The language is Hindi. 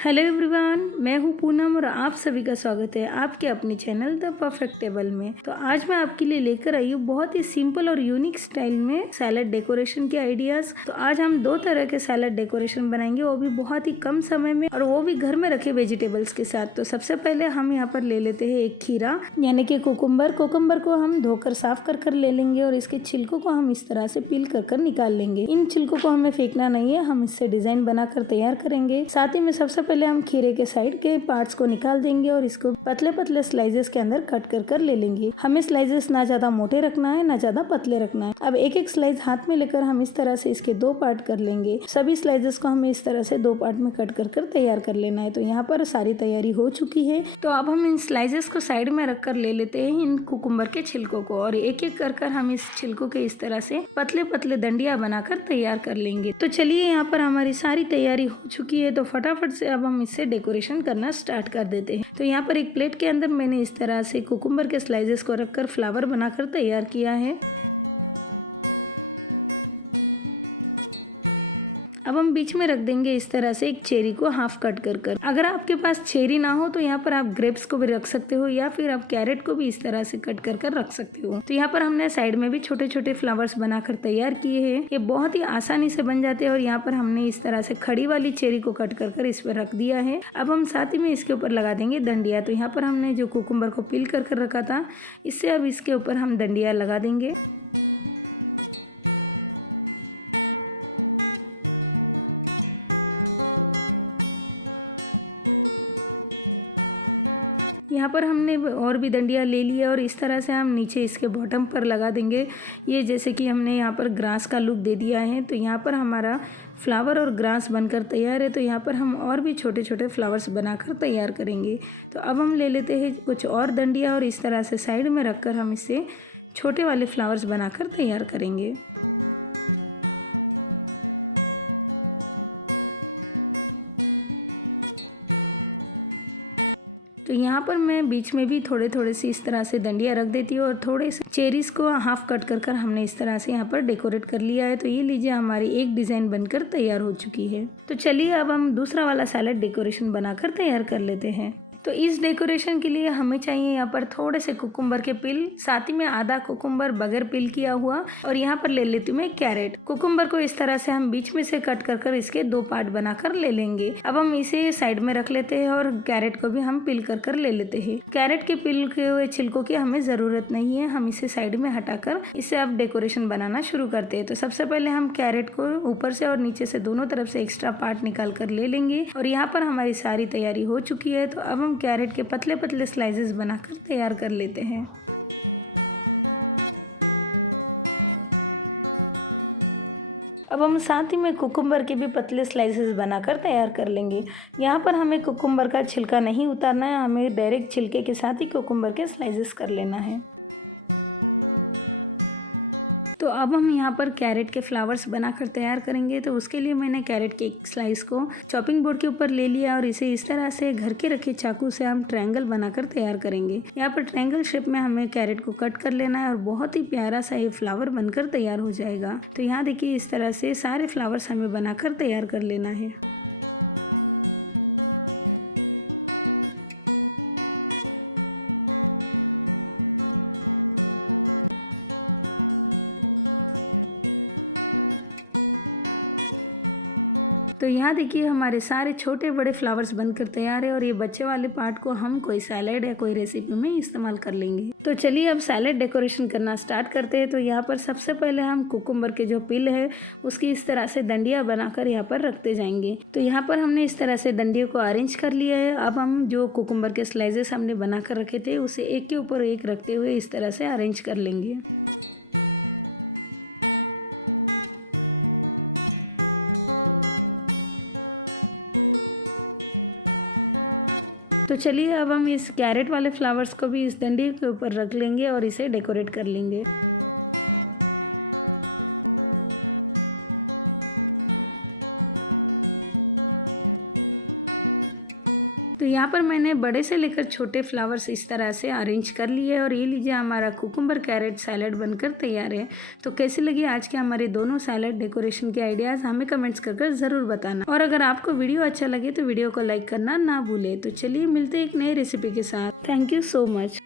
हेलो एवरीवन, मैं हूं पूनम और आप सभी का स्वागत है आपके अपने चैनल द परफेक्ट टेबल में। तो आज मैं आपके लिए लेकर आई हूँ बहुत ही सिंपल और यूनिक स्टाइल में सैलड डेकोरेशन के आइडियाज। तो आज हम दो तरह के सैलड डेकोरेशन बनाएंगे, वो भी बहुत ही कम समय में और वो भी घर में रखे वेजिटेबल्स के साथ। तो सबसे पहले हम यहाँ पर ले लेते हैं एक खीरा यानी कि कुकुम्बर। कुकुम्बर को हम धोकर साफ कर ले लेंगे और इसके छिलकों को हम इस तरह से पील कर निकाल लेंगे। इन छिलकों को हमें फेंकना नहीं है, हम इससे डिजाइन बनाकर तैयार करेंगे। साथ ही में सबसे पहले हम खीरे के साइड के पार्ट्स को निकाल देंगे और इसको पतले पतले स्लाइसेस के अंदर कट कर ले लेंगे। हमें स्लाइसेस ना ज्यादा मोटे रखना है ना ज्यादा पतले रखना है। अब एक एक स्लाइस हाथ में लेकर हम इस तरह से इसके दो पार्ट कर लेंगे। सभी स्लाइसेस को हमें इस तरह से दो पार्ट में कट कर तैयार कर लेना है। तो यहाँ पर सारी तैयारी हो चुकी है। तो अब हम इन स्लाइसेस को साइड में रख कर ले लेते हैं इन कुकुम्बर के छिलकों को और एक एक कर हम इस छिलकों के इस तरह से पतले पतले डंडिया बनाकर तैयार कर लेंगे। तो चलिए, यहाँ पर हमारी सारी तैयारी हो चुकी है। तो फटाफट से अब हम इससे डेकोरेशन करना स्टार्ट कर देते हैं। तो यहाँ पर एक प्लेट के अंदर मैंने इस तरह से कुकुम्बर के स्लाइसेस को रखकर फ्लावर बनाकर तैयार किया है। अब हम बीच में रख देंगे इस तरह से एक चेरी को हाफ कट कर। अगर आपके पास चेरी ना हो तो यहाँ पर आप ग्रेप्स को भी रख सकते हो या फिर आप कैरेट को भी इस तरह से कट कर रख सकते हो। तो यहाँ पर हमने साइड में भी छोटे छोटे फ्लावर्स बनाकर तैयार किए हैं। ये बहुत ही आसानी से बन जाते हैं और यहाँ पर हमने इस तरह से खड़ी वाली चेरी को कट कर इस पर रख दिया है। अब हम साथ ही में इसके ऊपर लगा देंगे डंडिया। तो यहाँ पर हमने जो कुकुम्बर को पील कर रखा था, इससे अब इसके ऊपर हम डंडिया लगा देंगे। यहाँ पर हमने और भी डंडिया ले लिया और इस तरह से हम नीचे इसके बॉटम पर लगा देंगे। ये जैसे कि हमने यहाँ पर ग्रास का लुक दे दिया है। तो यहाँ पर हमारा फ्लावर और ग्रास बनकर तैयार है। तो यहाँ पर हम और भी छोटे छोटे फ्लावर्स बनाकर तैयार करेंगे। तो अब हम ले लेते हैं कुछ और डंडिया और इस तरह से साइड में रखकर हम इससे छोटे वाले फ्लावर्स बनाकर तैयार करेंगे। तो यहाँ पर मैं बीच में भी थोड़े थोड़े से इस तरह से डंडिया रख देती हूँ और थोड़े से चेरीज को हाफ कट कर हमने इस तरह से यहाँ पर डेकोरेट कर लिया है। तो ये लीजिए, हमारी एक डिज़ाइन बनकर तैयार हो चुकी है। तो चलिए, अब हम दूसरा वाला सैलेड डेकोरेशन बनाकर तैयार कर लेते हैं। तो इस डेकोरेशन के लिए हमें चाहिए यहाँ पर थोड़े से कुकुम्बर के पिल, साथ ही में आधा कुकुम्बर बगैर पिल किया हुआ और यहाँ पर ले लेती हूँ मैं कैरेट। कुकुम्बर को इस तरह से हम बीच में से कट कर इसके दो पार्ट बनाकर ले लेंगे। अब हम इसे साइड में रख लेते हैं और कैरेट को भी हम पिल कर ले लेते हैं। कैरेट के पिल के हुए छिलकों की हमें जरूरत नहीं है, हम इसे साइड में हटाकर इसे अब डेकोरेशन बनाना शुरू करते हैं। तो सबसे पहले हम कैरेट को ऊपर से और नीचे से दोनों तरफ से एक्स्ट्रा पार्ट निकाल कर ले लेंगे और यहाँ पर हमारी सारी तैयारी हो चुकी है। तो अब हम कैरेट के पतले पतले स्लाइसेस बनाकर तैयार कर लेते हैं। अब हम साथ ही में कुकुम्बर के भी पतले स्लाइसेस बनाकर तैयार कर लेंगे। यहाँ पर हमें कुकुम्बर का छिलका नहीं उतारना है, हमें डायरेक्ट छिलके के साथ ही कुकुम्बर के स्लाइसेस कर लेना है। तो अब हम यहाँ पर कैरेट के फ्लावर्स बनाकर तैयार करेंगे। तो उसके लिए मैंने कैरेट के एक स्लाइस को चॉपिंग बोर्ड के ऊपर ले लिया और इसे इस तरह से घर के रखे चाकू से हम ट्रायंगल बनाकर तैयार करेंगे। यहाँ पर ट्रायंगल शेप में हमें कैरेट को कट कर लेना है और बहुत ही प्यारा सा ये फ्लावर बनकर तैयार हो जाएगा। तो यहाँ देखिए, इस तरह से सारे फ्लावर्स हमें बनाकर तैयार कर लेना है। तो यहाँ देखिए, हमारे सारे छोटे बड़े फ्लावर्स बनकर तैयार है और ये बच्चे वाले पार्ट को हम कोई सैलेड या कोई रेसिपी में इस्तेमाल कर लेंगे। तो चलिए, अब सैलेड डेकोरेशन करना स्टार्ट करते हैं। तो यहाँ पर सबसे पहले हम कुकुम्बर के जो पिल है उसकी इस तरह से डंडिया बनाकर यहाँ पर रखते जाएंगे। तो यहाँ पर हमने इस तरह से डंडियों को अरेंज कर लिया है। अब हम जो कुकुम्बर के स्लाइसेस हमने बना कर रखे थे उसे एक के ऊपर एक रखते हुए इस तरह से अरेंज कर लेंगे। तो चलिए, अब हम इस कैरेट वाले फ्लावर्स को भी इस डंडी के ऊपर रख लेंगे और इसे डेकोरेट कर लेंगे। तो यहाँ पर मैंने बड़े से लेकर छोटे फ्लावर्स इस तरह से अरेंज कर लिए और ये लीजिए हमारा कुकुम्बर कैरेट सैलेड बनकर तैयार है। तो कैसे लगी आज के हमारे दोनों सैलेड डेकोरेशन के आइडियाज़ हमें कमेंट्स कर ज़रूर बताना। और अगर आपको वीडियो अच्छा लगे तो वीडियो को लाइक करना ना भूले। तो चलिए मिलते हैं एक नई रेसिपी के साथ। Thank you so much.